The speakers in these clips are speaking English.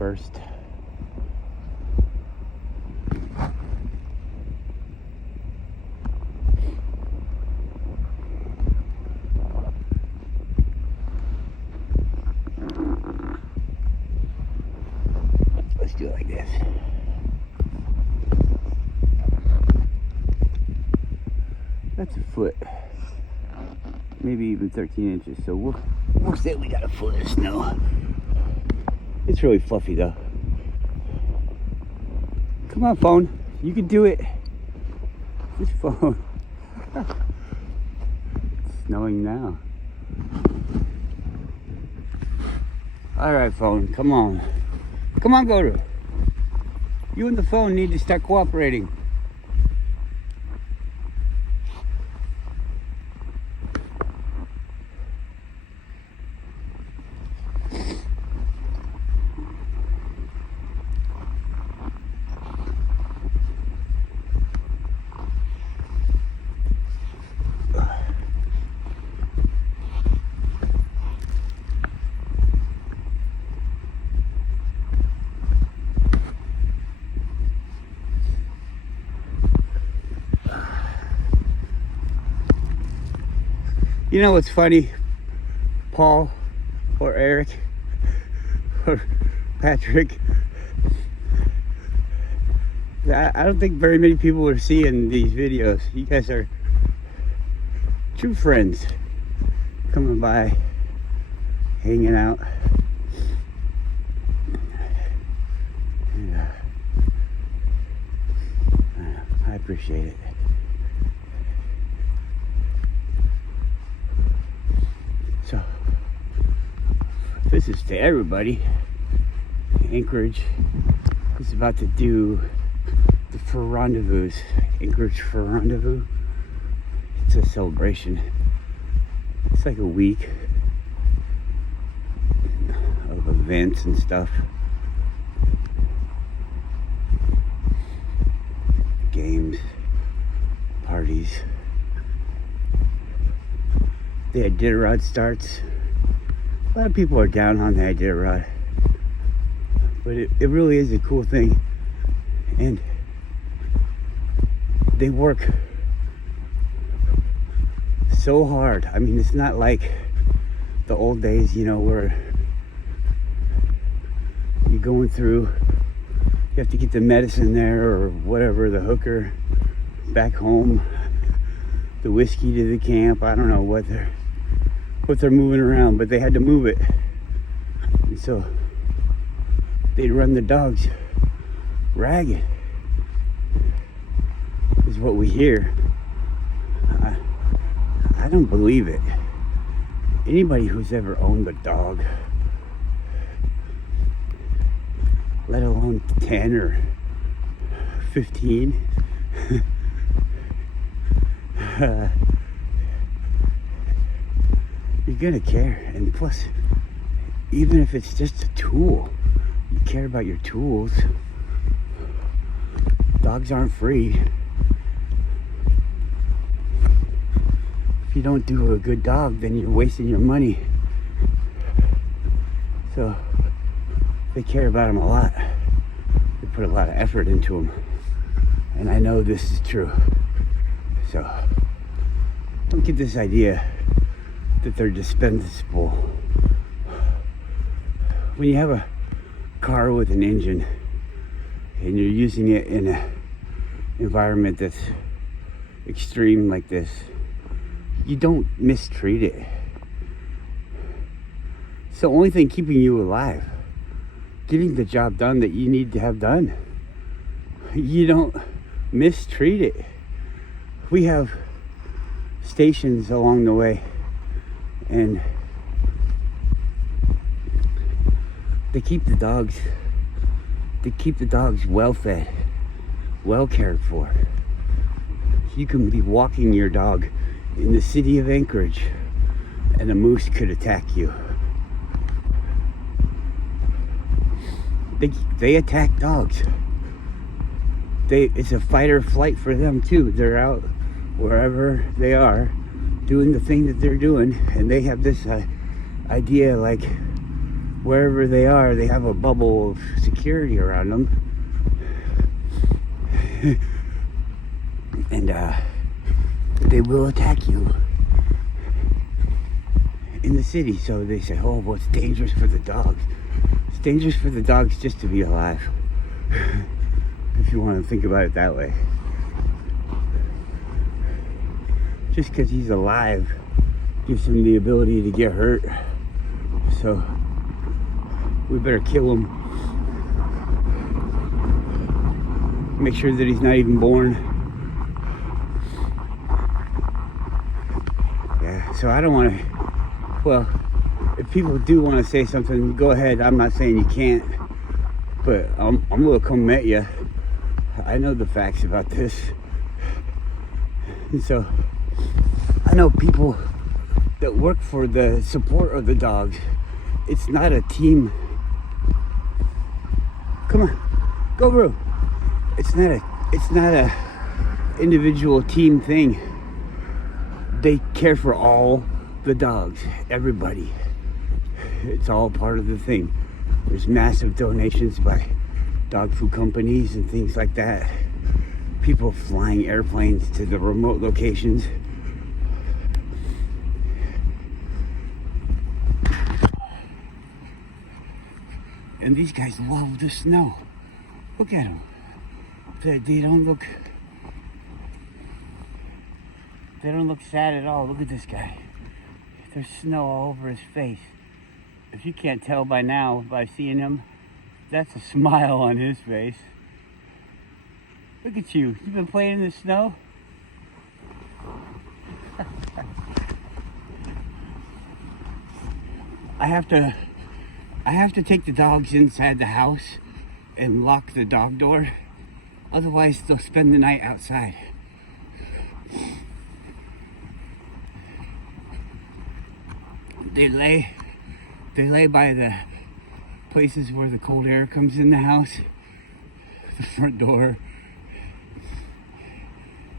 first. Let's do it like this. That's a foot. Maybe even 13 inches. So we'll say we got a foot of snow. It's really fluffy though. Come on, phone. You can do it. This phone. It's snowing now. All right, phone. Come on. Come on, go to. You and the phone need to start cooperating. You know what's funny? Paul or Eric or Patrick, I don't think very many people are seeing these videos. You guys are true friends, coming by, hanging out. And, I appreciate it. So, this is to everybody. Anchorage is about to do the Fur Rendezvous. Anchorage Fur Rendezvous. It's a celebration. It's like a week of events and stuff. Games, parties. The Iditarod starts. A lot of people are down on the Iditarod, but it really is a cool thing, and they work so hard. I mean, it's not like the old days, you know, where you're going through, you have to get the medicine there or whatever, the hooker back home, the whiskey to the camp. I don't know what they're moving around, but they had to move it, and so they'd run the dogs ragged, is what we hear. I don't believe it. Anybody who's ever owned a dog, let alone 10 or 15, you're gonna care. And plus, even if it's just a tool, you care about your tools. Dogs aren't free. If you don't do a good dog, then you're wasting your money. So they care about them a lot. They put a lot of effort into them, and I know this is true. So don't get this idea that they're dispensable. When you have a car with an engine and you're using it in an environment that's extreme like this, you don't mistreat it. It's the only thing keeping you alive, getting the job done that you need to have done. You don't mistreat it. We have stations along the way, and they keep the dogs well fed, well cared for. You can be walking your dog in the city of Anchorage and a moose could attack you. They attack dogs. It's a fight or flight for them too. They're out wherever they are doing the thing that they're doing, and they have this idea like wherever they are, they have a bubble of security around them. And they will attack you in the city. So they say, oh, well, it's dangerous for the dogs. It's dangerous for the dogs just to be alive. If you want to think about it that way. Just because he's alive gives him the ability to get hurt. So we better kill him. Make sure that he's not even born. Yeah, so I don't want to, well, if people do want to say something, go ahead. I'm not saying you can't, but I'm going to come at you. I know the facts about this. And so I know people that work for the support of the dogs. It's not a team. Come on, go bro. It's not a individual team thing. They care for all the dogs, everybody. It's all part of the thing. There's massive donations by dog food companies and things like that. People flying airplanes to the remote locations. And these guys love the snow. Look at them. They don't look sad at all. Look at this guy. There's snow all over his face. If you can't tell by now, by seeing him, that's a smile on his face. Look at you. You've been playing in the snow? I have to take the dogs inside the house and lock the dog door. Otherwise, they'll spend the night outside. They lay by the places where the cold air comes in the house. The front door.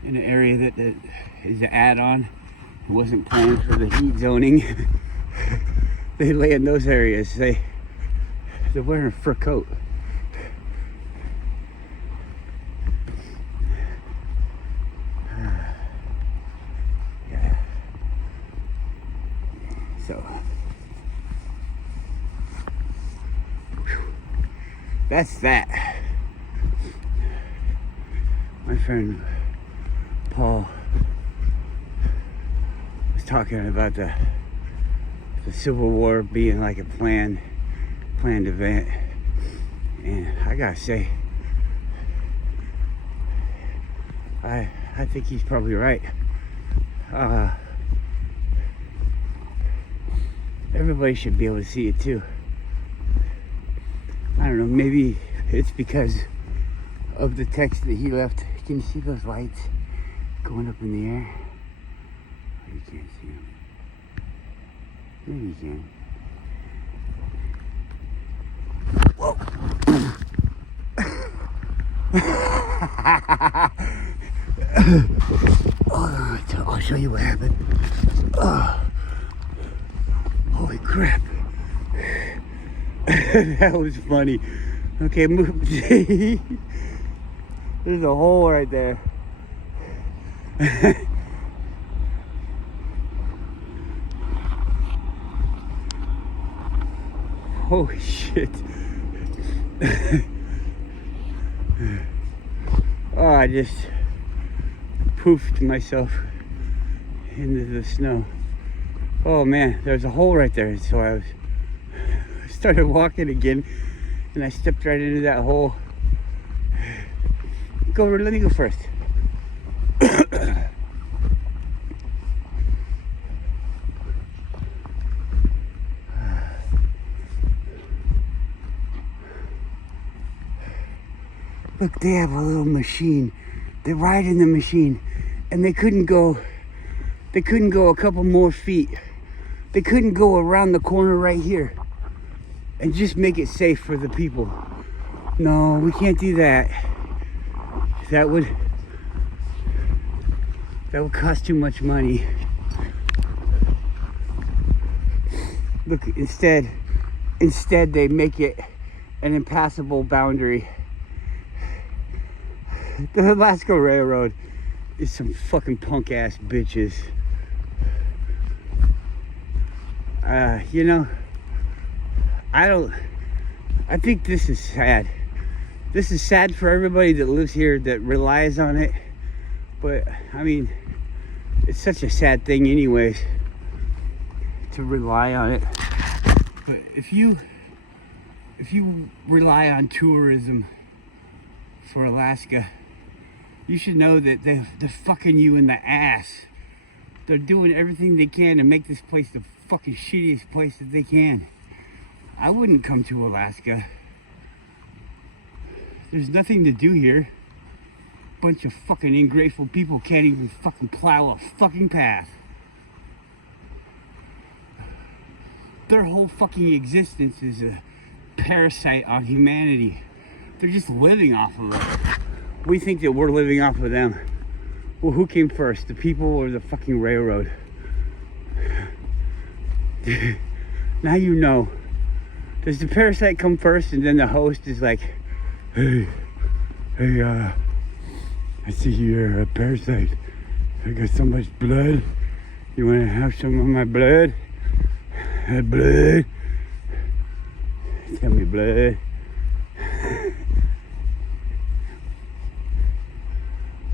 In an area that is an add-on. It wasn't planned for the heat zoning. They lay in those areas. They're wearing a fur coat. Yeah. So that's that. My friend Paul was talking about the Civil War being like a planned event, and I gotta say, I think he's probably right. Everybody should be able to see it too. I don't know, maybe it's because of the text that he left. Can you see those lights going up in the air? Oh, you can't see them. Maybe you can. Whoa. I'll show you what happened. Holy crap. That was funny. Okay, move. There's a hole right there. Holy shit. Oh, I just poofed myself into the snow. Oh man, there's a hole right there. So I started walking again and I stepped right into that hole. Let me go first. Look, they have a little machine. They ride in the machine and they couldn't go a couple more feet. They couldn't go around the corner right here and just make it safe for the people. No, we can't do that. That would cost too much money. Look, instead, Instead, they make it an impassable boundary. The Alaska Railroad is some fucking punk ass bitches. You know, I think this is sad. This is sad for everybody that lives here, that relies on it. But, I mean, it's such a sad thing anyways, to rely on it. But if you rely on tourism for Alaska, you should know that they're fucking you in the ass. They're doing everything they can to make this place the fucking shittiest place that they can. I wouldn't come to Alaska. There's nothing to do here. Bunch of fucking ungrateful people can't even fucking plow a fucking path. Their whole fucking existence is a parasite on humanity. They're just living off of it. We think that we're living off of them. Well, who came first, the people or the fucking railroad? Now you know. Does the parasite come first and then the host is like, hey, I see you're a parasite. I got so much blood. You want to have some of my blood? Blood? Tell me blood.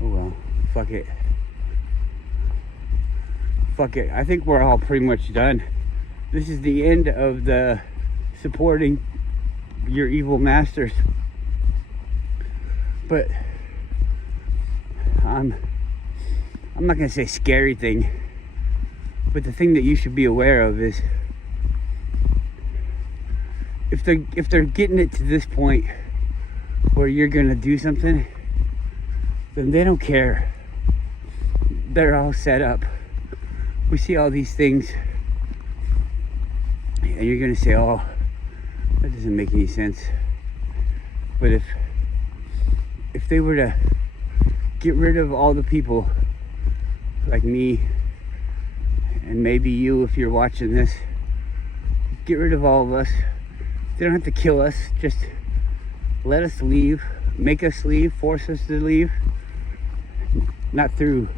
Oh well, fuck it. Fuck it. I think we're all pretty much done. This is the end of the supporting your evil masters. But I'm not gonna say scary thing, but the thing that you should be aware of is if they're getting it to this point where you're gonna do something, then they don't care. They're all set up. We see all these things and you're gonna say, oh, that doesn't make any sense. But if they were to get rid of all the people like me, and maybe you if you're watching this, get rid of all of us. They don't have to kill us, just let us leave, make us leave, force us to leave. Not through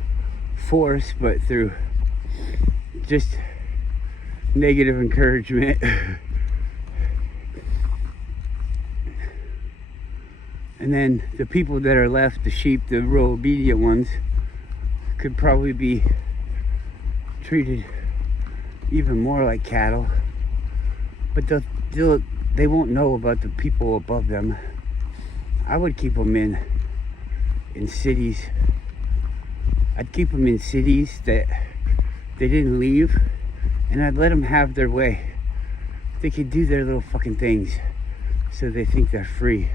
force, but through just negative encouragement. And then the people that are left, the sheep, the real obedient ones, could probably be treated even more like cattle. But they won't know about the people above them. I would keep them in cities. I'd keep them in cities that they didn't leave, and I'd let them have their way. They could do their little fucking things so they think they're free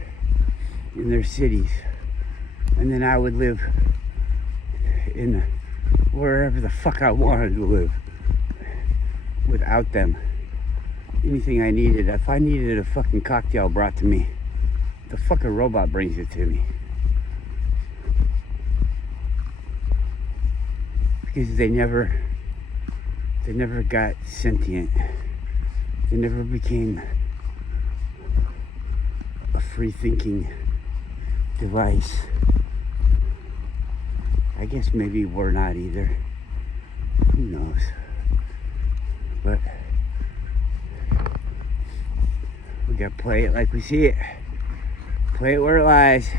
in their cities. And then I would live in wherever the fuck I wanted to live without them. Anything I needed, if I needed a fucking cocktail brought to me, the fucking robot brings it to me. Because they never got sentient. They never became a free thinking device. I guess maybe we're not either. Who knows? But we gotta play it like we see it. Play it where it lies.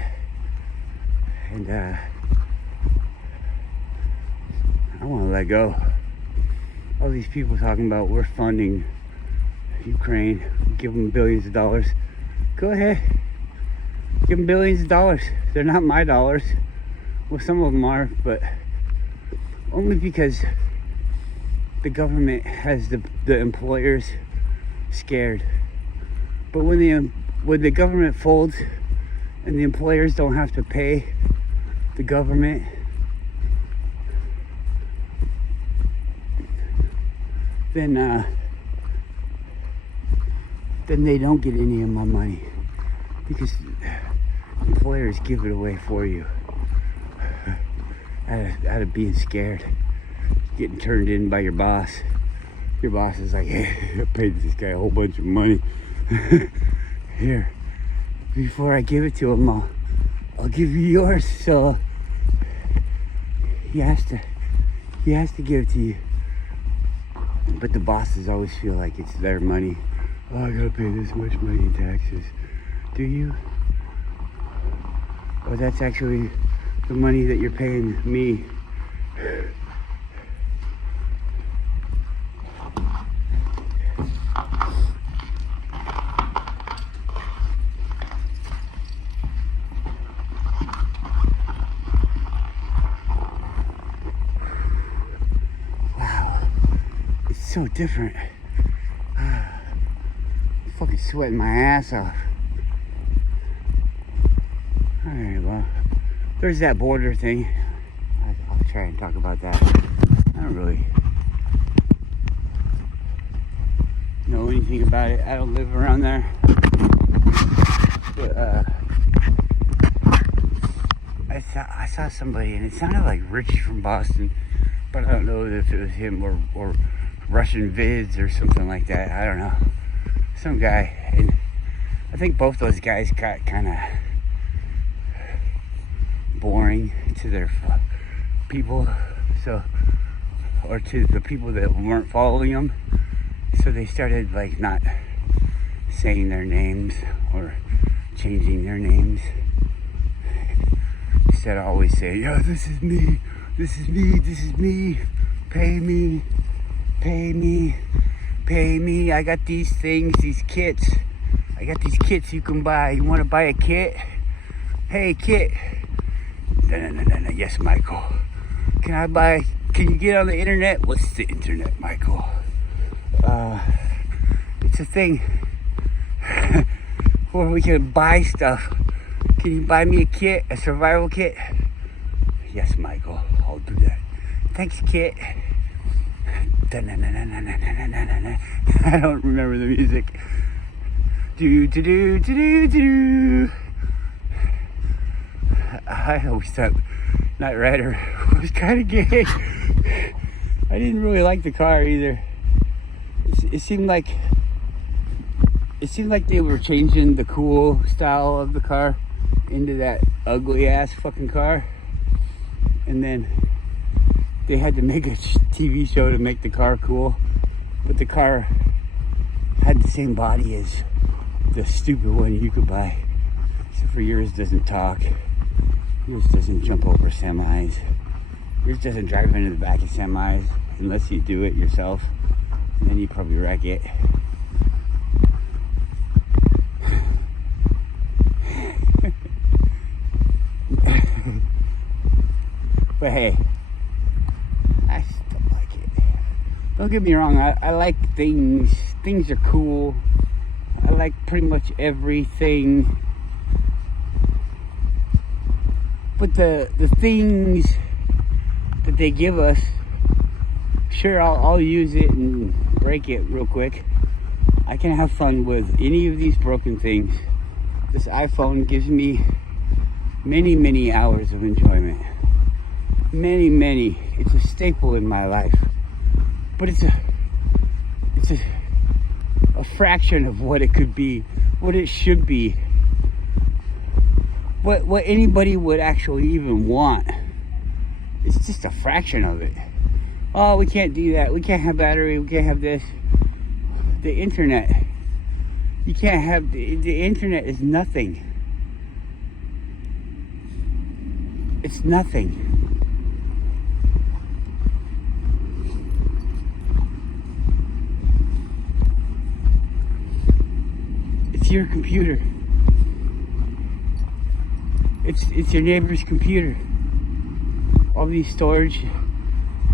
And I want to let go. All these people talking about we're funding Ukraine, give them billions of dollars. Go ahead. Give them billions of dollars. They're not my dollars. Well, some of them are, but only because the government has the employers scared. But when the government folds and the employers don't have to pay the government, then they don't get any of my money, because employers give it away for you out of being scared, getting turned in by your boss. Your boss is like, hey, I paid this guy a whole bunch of money Here, before I give it to him, I'll give you yours. So he has to give it to you. But the bosses always feel like it's their money. Oh, I gotta pay this much money in taxes. Do you? Oh, that's actually the money that you're paying me. So different. I'm fucking sweating my ass off. Alright, well, there's that border thing. I'll try and talk about that. I don't really know anything about it. I don't live around there. But I saw somebody and it sounded like Richie from Boston, but I don't know if it was him or Russian Vids or something like that. I don't know. Some guy. And I think both those guys got kind of boring to their people. So, or to the people that weren't following them. So they started like not saying their names or changing their names. Instead of always saying, "Yeah, this is me, this is me, this is me, pay me. Pay me, pay me. I got these things, these kits. I got these kits you can buy. You want to buy a kit? Hey, kit." No. Yes, Michael. Can you get on the internet? What's the internet, Michael? It's a thing where we can buy stuff. Can you buy me a kit, a survival kit? Yes, Michael. I'll do that. Thanks, kit. I don't remember the music. Do. I always thought Knight Rider was kind of gay. I didn't really like the car either. It seemed like they were changing the cool style of the car into that ugly ass fucking car, and then they had to make a TV show to make the car cool, but the car had the same body as the stupid one you could buy, except for yours doesn't talk, yours doesn't jump over semis, yours doesn't drive into the back of semis unless you do it yourself, and then you probably wreck it. But hey, I still like it. Don't get me wrong, I like things. Things are cool. I like pretty much everything. But the things that they give us, sure, I'll use it and break it real quick. I can have fun with any of these broken things. This iPhone gives me many hours of enjoyment. Many. It's a staple in my life. But it's a fraction of what it could be, what it should be, what anybody would actually even want. It's just a fraction of it. Oh, we can't do that. We can't have battery. We can't have this. The internet. You can't have the internet is nothing. It's nothing. It's your computer. It's your neighbor's computer. All these storage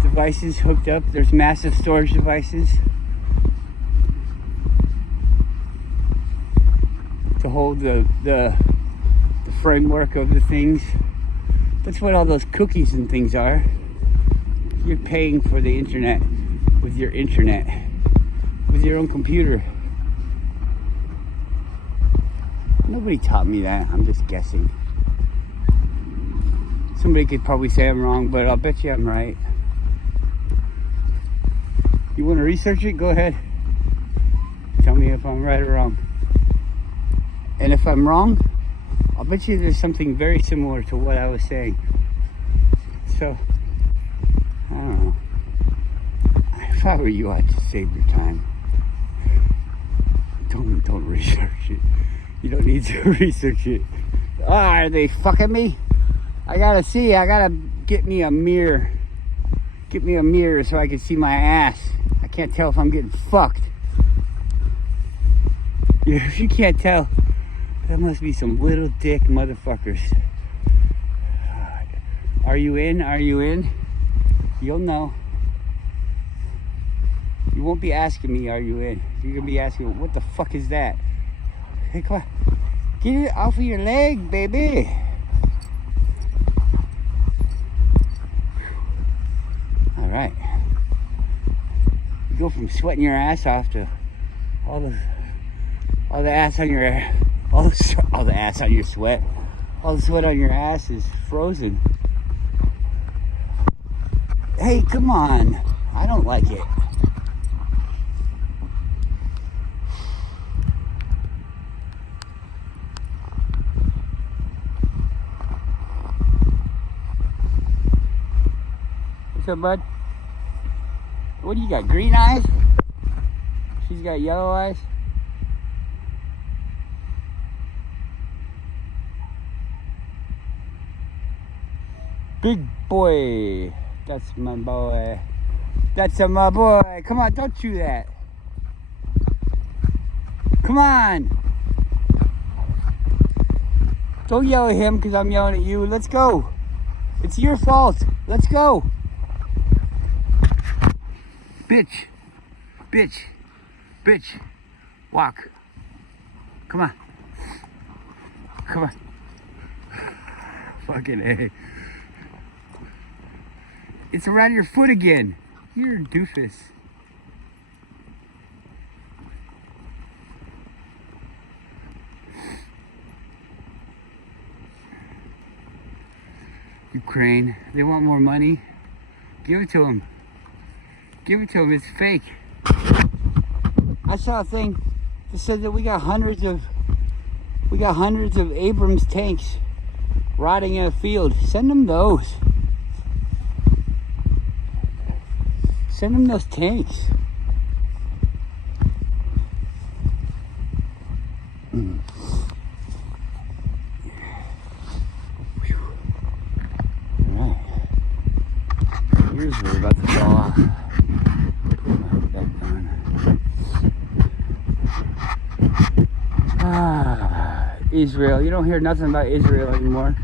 devices hooked up. There's massive storage devices to hold the framework of the things. That's what all those cookies and things are. You're paying for the internet, with your own computer. Nobody taught me that. I'm just guessing. Somebody could probably say I'm wrong, but I'll bet you I'm right. You want to research it? Go ahead. Tell me if I'm right or wrong. if I'm wrong. I'll bet you there's something very similar to what I was saying. So, I don't know. If I were you, I'd just save your time. Don't research it. You don't need to research it. Are they fucking me? I gotta see. I gotta get me a mirror. Get me a mirror so I can see my ass. I can't tell if I'm getting fucked. If you can't tell, that must be some little dick motherfuckers. Are you in? Are you in? You'll know. You won't be asking me, are you in? You're gonna be asking, what the fuck is that? Hey, come on. Get it off of your leg, baby. All right. You go from sweating your ass off to all the ass on your all the ass on your sweat. All the sweat on your ass is frozen. Hey, come on. I don't like it. What's up, bud? What do you got? Green eyes? She's got yellow eyes. Big boy. That's my boy. That's my boy. Come on, don't chew that. Come on. Don't yell at him because I'm yelling at you. Let's go. It's your fault. Let's go. Bitch. Bitch. Bitch. Walk. Come on. Come on. Fucking A. It's around your foot again. You're a doofus. Ukraine. They want more money. Give it to them. Give it to them. It's fake. I saw a thing that said that we got hundreds of Abrams tanks rotting in a field. Send them those. Send them those tanks. Alright. Here's where we're about to fall off. Back on. Israel. You don't hear nothing about Israel anymore.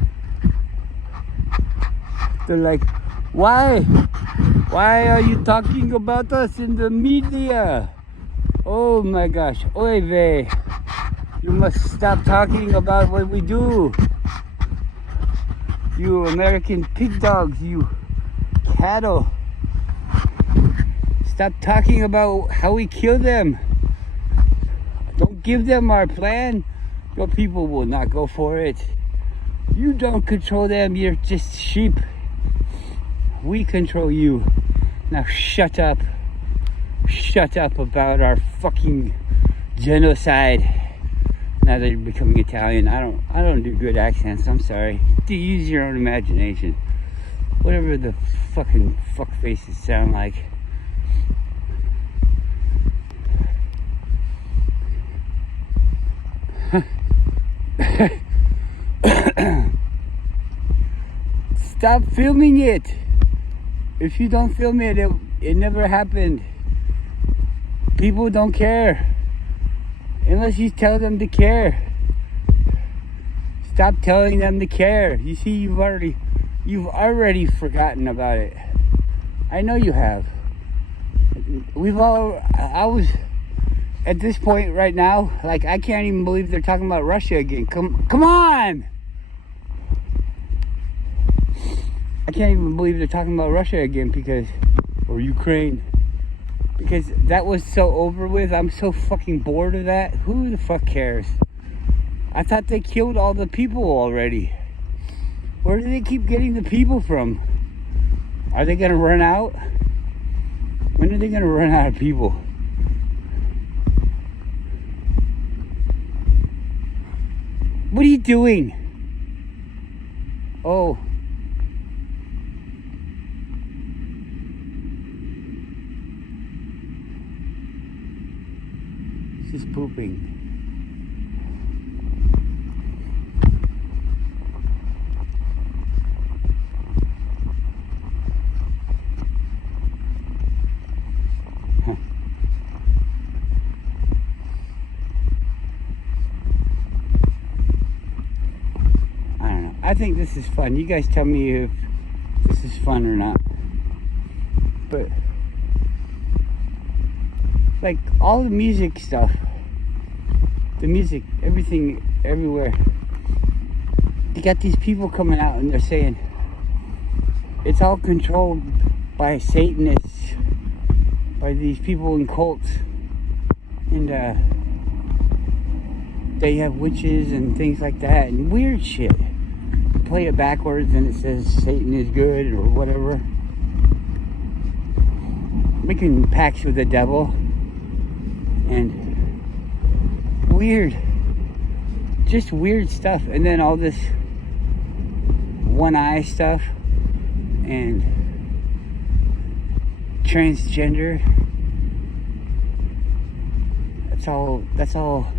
They're like, why? Why are you talking about us in the media? Oh my gosh. Oy vey. You must stop talking about what we do. You American pig dogs, you cattle. Stop talking about how we kill them. Don't give them our plan. Your people will not go for it. You don't control them. You're just sheep. We control you. Now shut up. Shut up about our fucking genocide. Now that you're becoming Italian, I don't do good accents. I'm sorry. Use your own imagination. Whatever the fucking fuck faces sound like. Stop filming it. If you don't film it, it never happened. People don't care unless you tell them to care. Stop telling them to care. You see, you've already forgotten about it. I know you have. I was at this point right now, like, I can't even believe they're talking about Russia again. Come on! I can't even believe they're talking about Russia again or Ukraine. Because that was so over with. I'm so fucking bored of that. Who the fuck cares? I thought they killed all the people already. Where do they keep getting the people from? Are they gonna run out? When are they gonna run out of people? What are you doing? Oh. She's pooping. I think this is fun. You guys tell me if this is fun or not. But like all the music stuff, the music, everything, everywhere. You got these people coming out and they're saying it's all controlled by Satanists, by these people in cults, and they have witches and things like that and weird shit. Play it backwards and it says Satan is good or whatever. Making pacts with the devil and just weird stuff. And then all this one eye stuff and transgender. That's all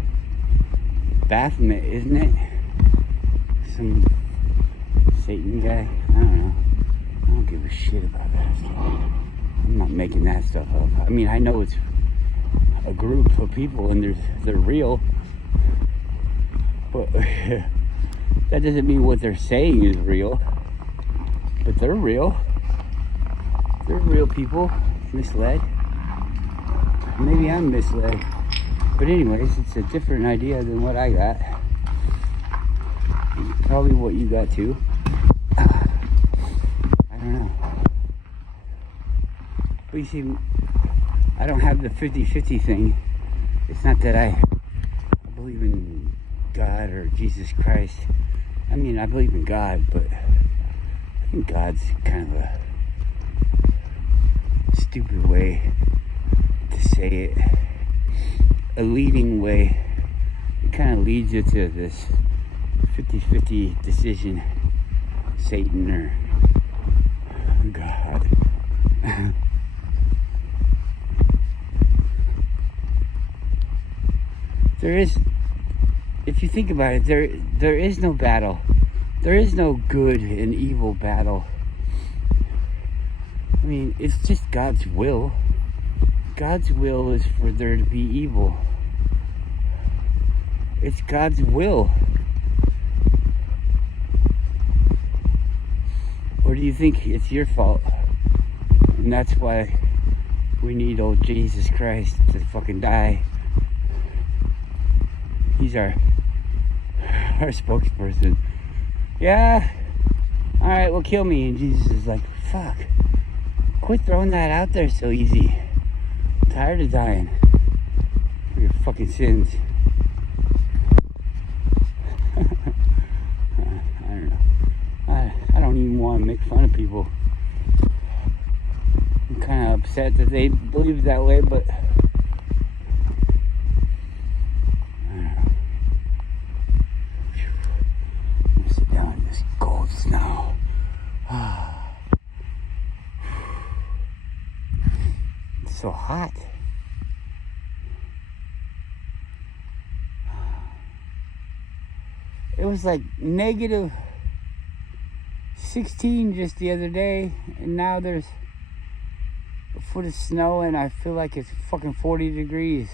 Baphomet, isn't it? Some Satan guy. I don't know. I don't give a shit about that stuff. I'm not making that stuff up. I mean, I know it's a group of people and they're real, but that doesn't mean what they're saying is real. But they're real. They're real people. Misled. Maybe I'm misled. But anyways, it's a different idea than what I got. Probably what you got too. I don't know. But you see, I don't have the 50-50 thing. It's not that I believe in God or Jesus Christ. I mean, I believe in God, but I think God's kind of a stupid way to say it. A leading way. It kind of leads you to this 50-50 decision. Satan or God. There is, if you think about it, there is no battle. There is no good and evil battle. I mean, it's just God's will. God's will is for there to be evil. It's God's will. Or do you think it's your fault? And that's why we need old Jesus Christ to fucking die. He's our spokesperson. Yeah, alright, well kill me. And Jesus is like, fuck. Quit throwing that out there so easy. I'm tired of dying for your fucking sins. I don't know. I don't even want to make fun of people. I'm kind of upset that they believe that way, but I don't know. I'm gonna sit down in this cold snow. It's so hot. It was like negative 16 just the other day, and now there's a foot of snow and I feel like it's fucking 40 degrees.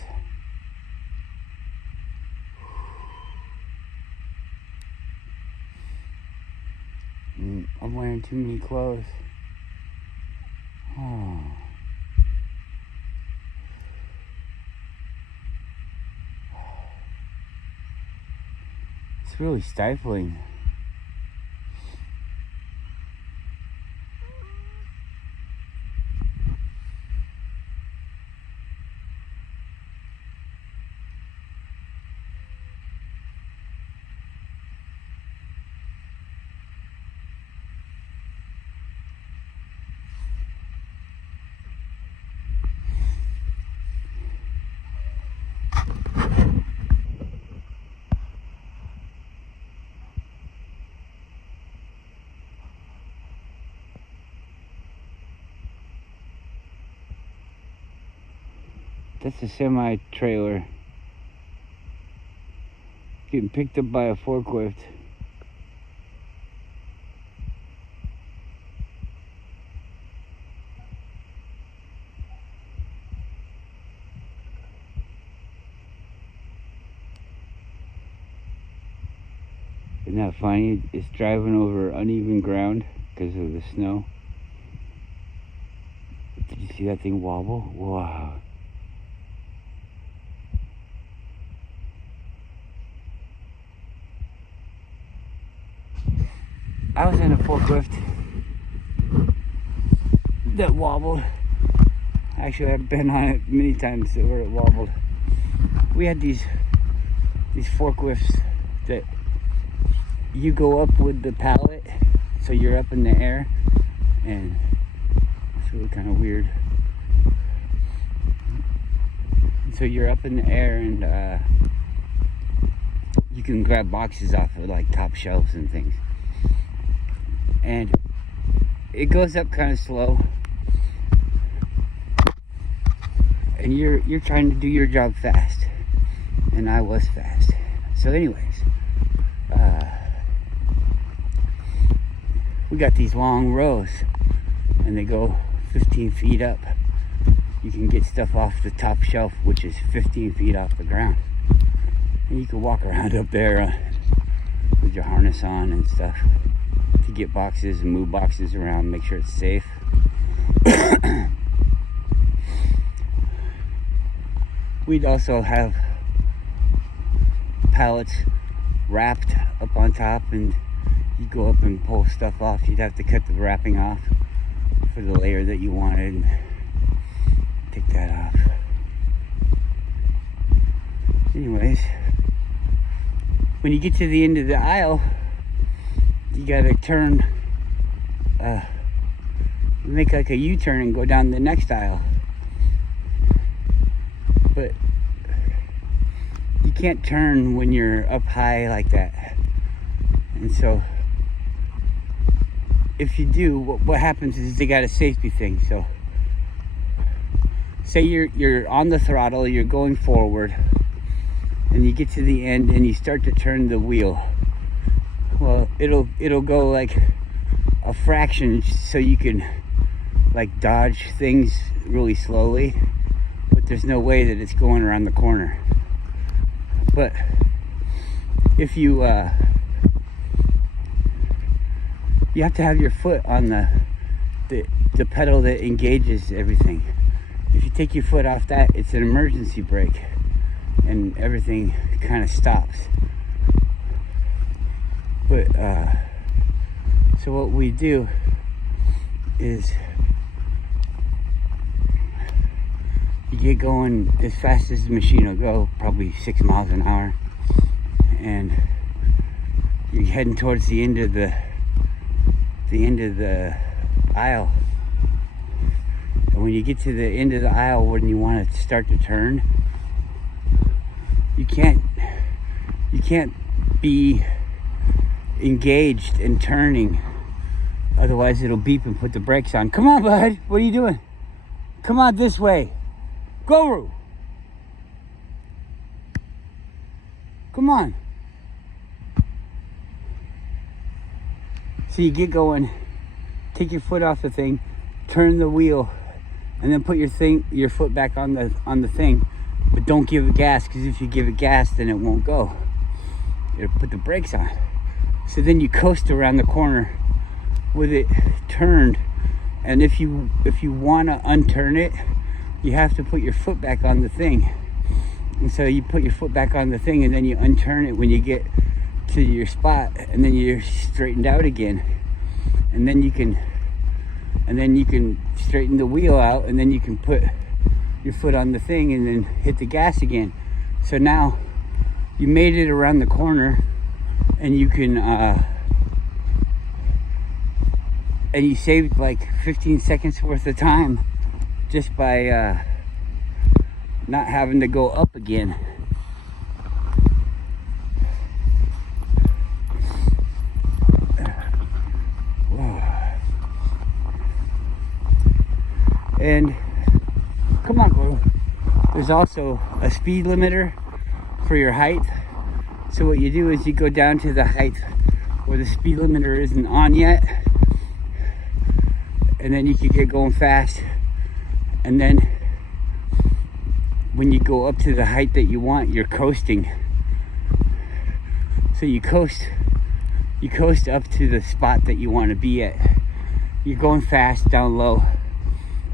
I'm wearing too many clothes. Oh. It's really stifling. That's a semi trailer getting picked up by a forklift. Isn't that funny? It's driving over uneven ground because of the snow. Did you see that thing wobble? Wow. I was in a forklift that wobbled. Actually, I've been on it many times where it wobbled. We had these forklifts that you go up with the pallet, so you're up in the air, and it's really kind of weird. So you're up in the air, and you can grab boxes off of like top shelves and things. And it goes up kind of slow, and you're trying to do your job fast, and I was fast. So anyways, we got these long rows, and they go 15 feet up. You can get stuff off the top shelf, which is 15 feet off the ground, and you can walk around up there with your harness on and stuff to get boxes and move boxes around, make sure it's safe. We'd also have pallets wrapped up on top, and you go up and pull stuff off. You'd have to cut the wrapping off for the layer that you wanted and take that off. Anyways, when you get to the end of the aisle, you gotta turn, make like a U-turn and go down the next aisle. But you can't turn when you're up high like that. And so, if you do, what happens is they got a safety thing. So, say you're on the throttle, you're going forward, and you get to the end and you start to turn the wheel. Well, it'll go like a fraction, so you can like dodge things really slowly, but there's no way that it's going around the corner. But if you have to have your foot on the pedal that engages everything. If you take your foot off that, it's an emergency brake, and everything kind of stops. But so what we do is you get going as fast as the machine will go, probably 6 miles an hour, and you're heading towards the end of the aisle. And when you get to the end of the aisle, when you want to start to turn, you can't be engaged and turning, otherwise it'll beep and put the brakes on. Come on, bud, what are you doing? Come on this way. Go. Come on. So you get going, take your foot off the thing, turn the wheel, and then put your foot back on the thing, but don't give it gas, because if you give it gas, then it won't go. It'll put the brakes on. So then you coast around the corner with it turned, and if you want to unturn it, you have to put your foot back on the thing. And so you put your foot back on the thing, and then you unturn it when you get to your spot, and then you're straightened out again, and then you can straighten the wheel out, and then you can put your foot on the thing and then hit the gas again. So now you made it around the corner, and you can and you saved like 15 seconds worth of time just by not having to go up again. Whoa. And come on, girl. there's also a speed limiter for your height. So what you do is you go down to the height where the speed limiter isn't on yet, and then you can get going fast. And then when you go up to the height that you want, you're coasting. So you coast up to the spot that you want to be at. You're going fast down low,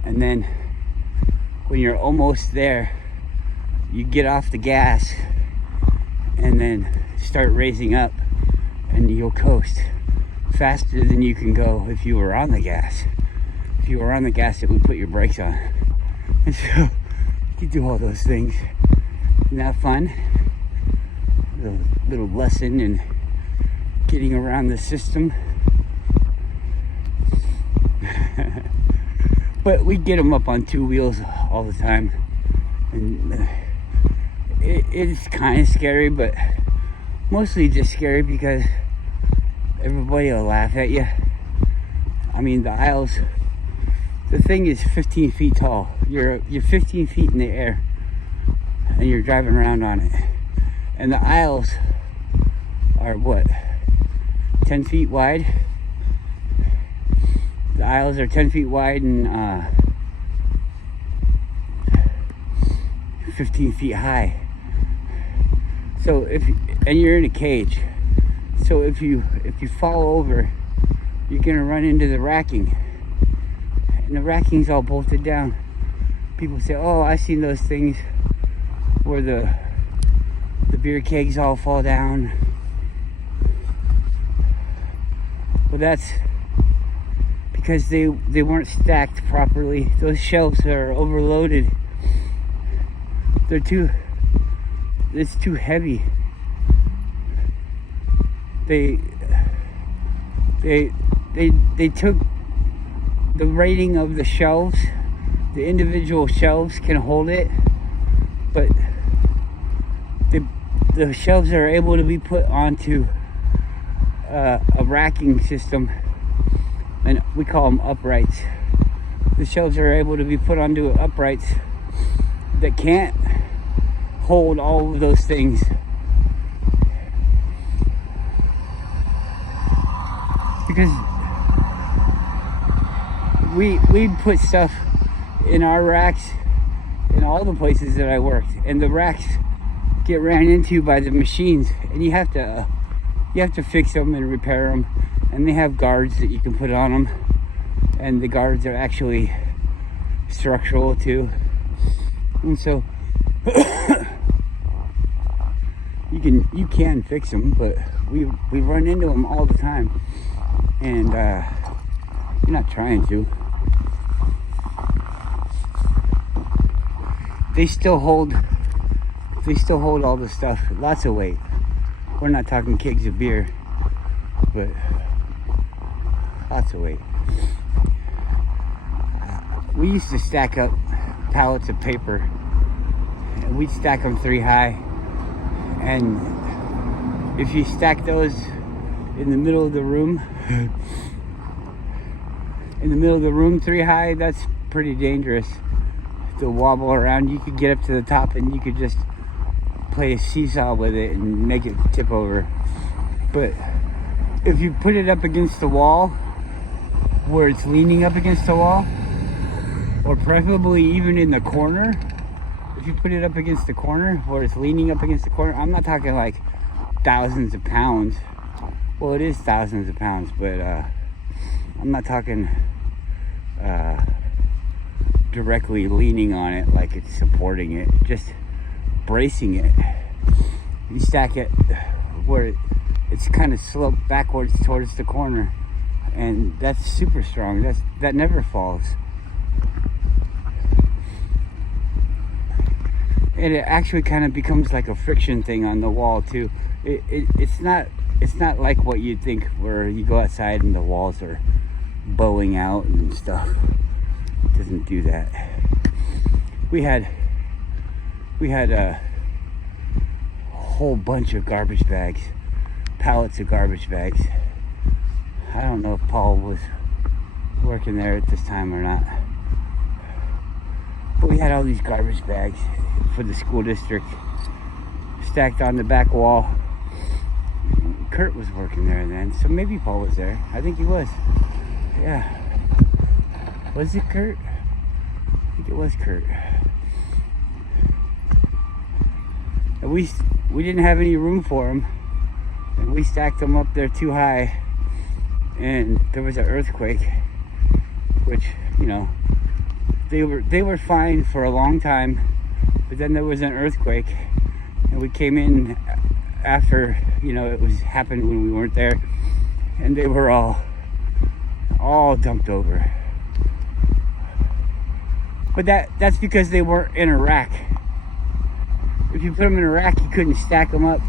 and then when you're almost there, you get off the gas and then start raising up, and you'll coast faster than you can go if you were on the gas. If you were on the gas, it would put your brakes on. And so you do all those things. Isn't that fun? A little lesson in getting around the system. But we get them up on 2 wheels all the time, and it's kind of scary, but mostly just scary because everybody will laugh at you. I mean, the aisles, the thing is 15 feet tall. You're 15 feet in the air, and you're driving around on it. And the aisles are what, 10 feet wide? The aisles are 10 feet wide and 15 feet high. So and you're in a cage. So if you fall over, you're gonna run into the racking. And the racking's all bolted down. People say, oh, I've seen those things where the beer kegs all fall down. Well, that's because they weren't stacked properly. Those shelves are overloaded. It's too heavy. They took the rating of the shelves. The individual shelves can hold it, but the shelves are able to be put onto a racking system, and we call them uprights. The shelves are able to be put onto uprights that can't hold all of those things. Because we'd put stuff in our racks in all the places that I worked, and the racks get ran into by the machines, and you have to fix them and repair them, and they have guards that you can put on them, and the guards are actually structural too. And so you can fix them, but we run into them all the time, and you're not trying to. They still hold all the stuff, lots of weight. We're not talking kegs of beer, but lots of weight. We used to stack up pallets of paper, and we'd stack them 3 high, and if you stack those in the middle of the room 3 high, that's pretty dangerous to wobble around. You could get up to the top and you could just play a seesaw with it and make it tip over. But if you put it up against the wall, where it's leaning up against the wall, or preferably even in the corner, if you put it up against the corner where it's leaning up against the corner, I'm not talking like thousands of pounds. Well, it is thousands of pounds, but I'm not talking directly leaning on it like it's supporting it, just bracing it. You stack it where it's kind of sloped backwards towards the corner, and that's super strong. That never falls. And it actually kind of becomes like a friction thing on the wall too. It's not like what you'd think, where you go outside and the walls are bowing out and stuff. It doesn't do that. We had a whole bunch of garbage bags, pallets of garbage bags. I don't know if Paul was working there at this time or not. But we had all these garbage bags for the school district stacked on the back wall. Kurt was working there then, so maybe Paul was there. I think he was. Yeah. Was it Kurt? I think it was Kurt. And we didn't have any room for them, and we stacked them up there too high, and there was an earthquake, which, you know, they were fine for a long time, but then there was an earthquake, and we came in after, you know, it was happened when we weren't there, and they were all dumped over. But that's because they weren't in a rack. If you put them in a rack, you couldn't stack them up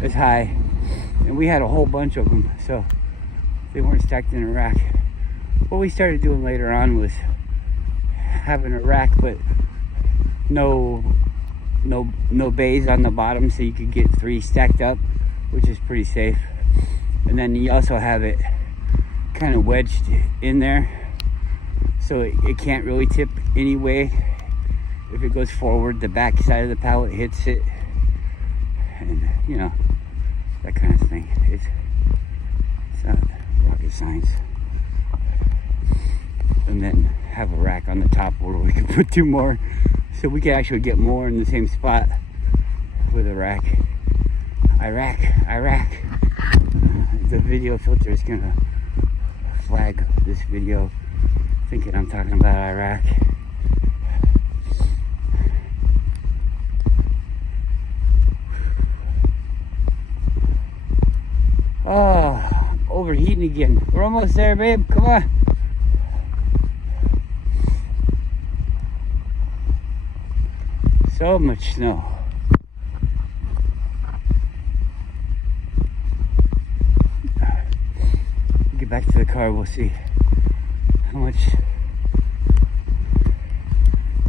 as high, and we had a whole bunch of them, so they weren't stacked in a rack. What we started doing later on was having a rack, but no bays on the bottom, so you could get 3 stacked up, which is pretty safe. And then you also have it kind of wedged in there, so it can't really tip anyway. If it goes forward, the back side of the pallet hits it, and you know, that kind of thing. It's not rocket science. And then have a rack on the top where we can put 2 more, so we can actually get more in the same spot with a rack. Iraq. The video filter is gonna flag this video thinking I'm talking about Iraq. Oh, overheating again. We're almost there, babe. Come on. So much snow. Get back to the car, we'll see how much.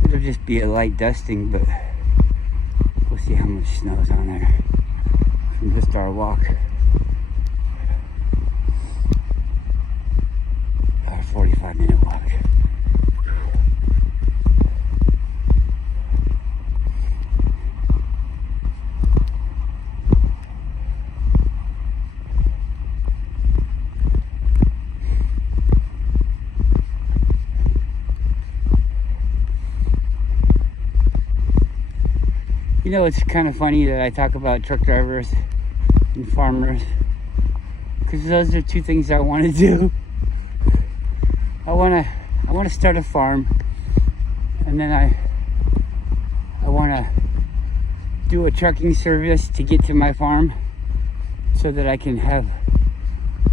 It'll just be a light dusting, but we'll see how much snow is on there from just our walk. Our 45-minute walk. You know, it's kind of funny that I talk about truck drivers and farmers, because those are 2 things I want to do. I want to start a farm, and then I want to do a trucking service to get to my farm, so that I can have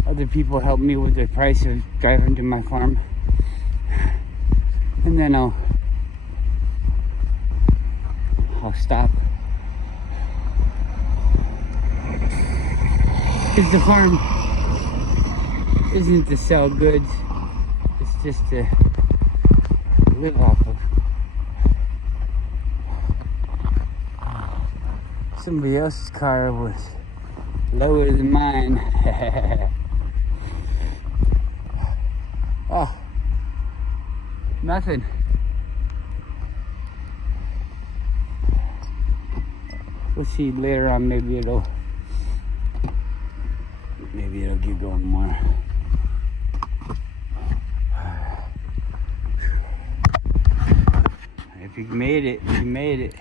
other people help me with the price of driving to my farm, and then I'll stop. Because the farm isn't to sell goods, it's just to live off of. Somebody else's car was lower than mine. Oh, nothing. We'll see later on, maybe it'll get going more. If you made it, you made it.